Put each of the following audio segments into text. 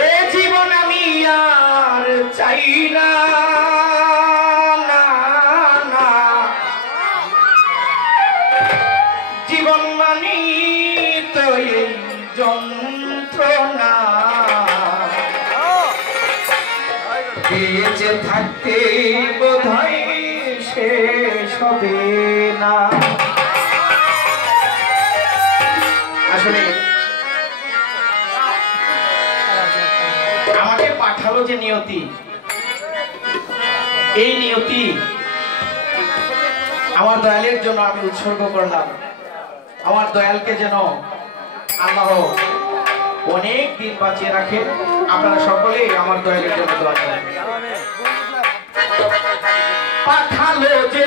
এ জীবন আমি আর চাই না, জীবন মানি তো এই যন্ত্রণা, বেঁচে থাকতে বোধহয় শেষ হবে না। আসলে আমাকে পাঠালো যে নিয়তি, এই নিয়তি আমার দয়ালের জন্য আমি উৎসর্গ করলাম। আমার দয়ালকে যেন আল্লাহ অনেক দিন বাঁচিয়ে রাখে। আপনারা সকলেই আমার দয়ালের জন্য দোয়া করেন। পাঠালো যে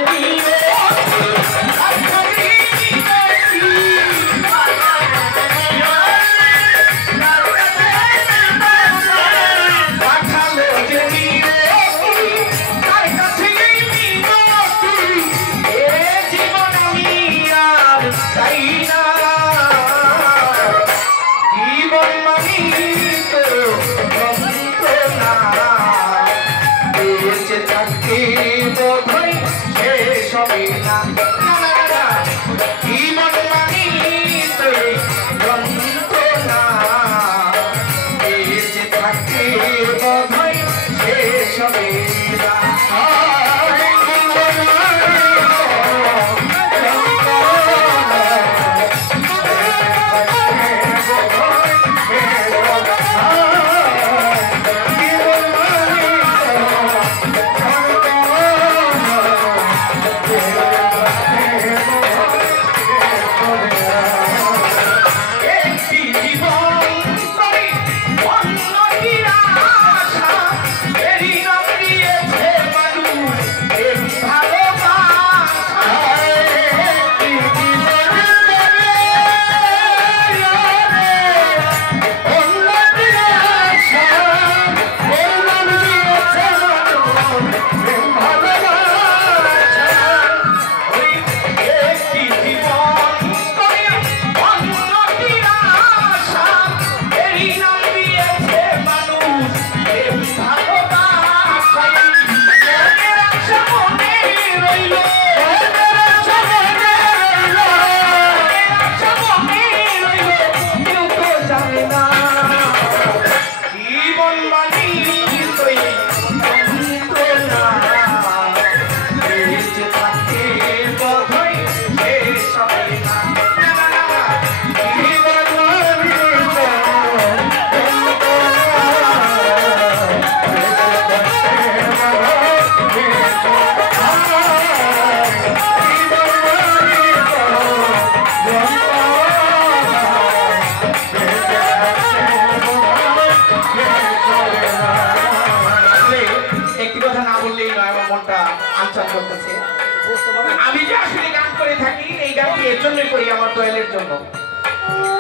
আমি যে আসলে গান করে থাকি, এই গানটি এর জন্যই করি আমার দয়ালের জন্য।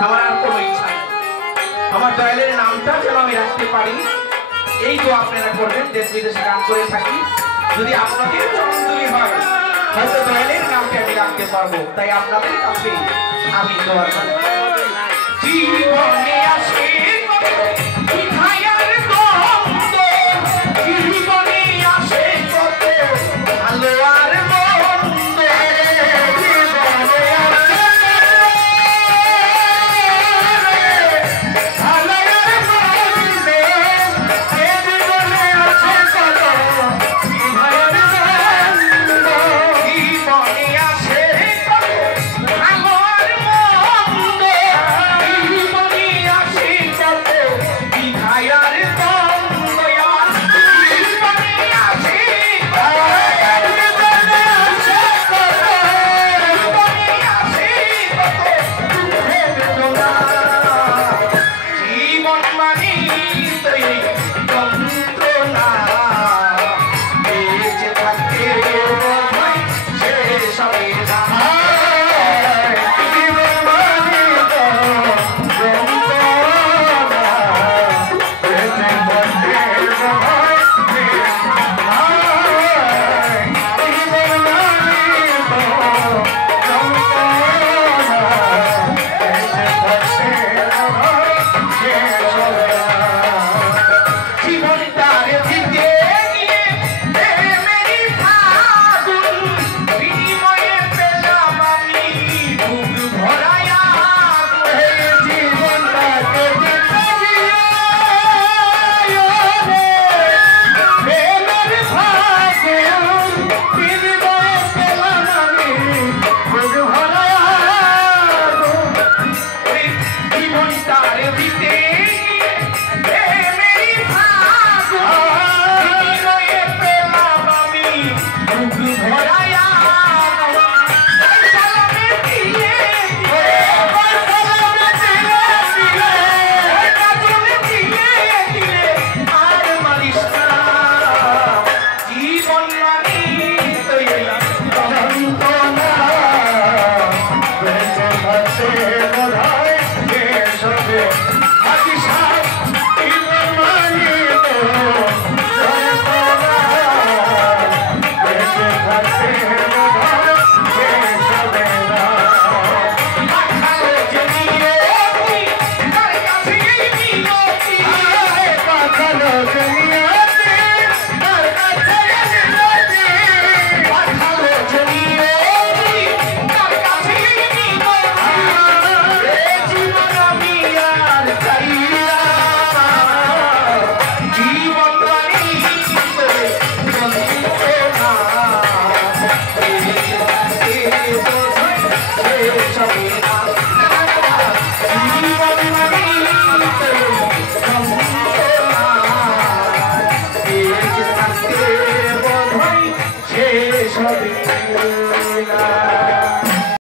আমার আর কোনো ইচ্ছা নেই, আমার দয়ালের নামটা যেন আমি রাখতে পারি, এই তো আপনারা করবেন। দেশ বিদেশে গান করে থাকি, যদি আপনাদের চরণধুলি হয় হয়তো দয়ালের নামটা আমি রাখতে পারবো। তাই আপনাদের কাছে আমি দোয়া করি। জীবনে আসে জীবনে আসে কত ভালো আর নদী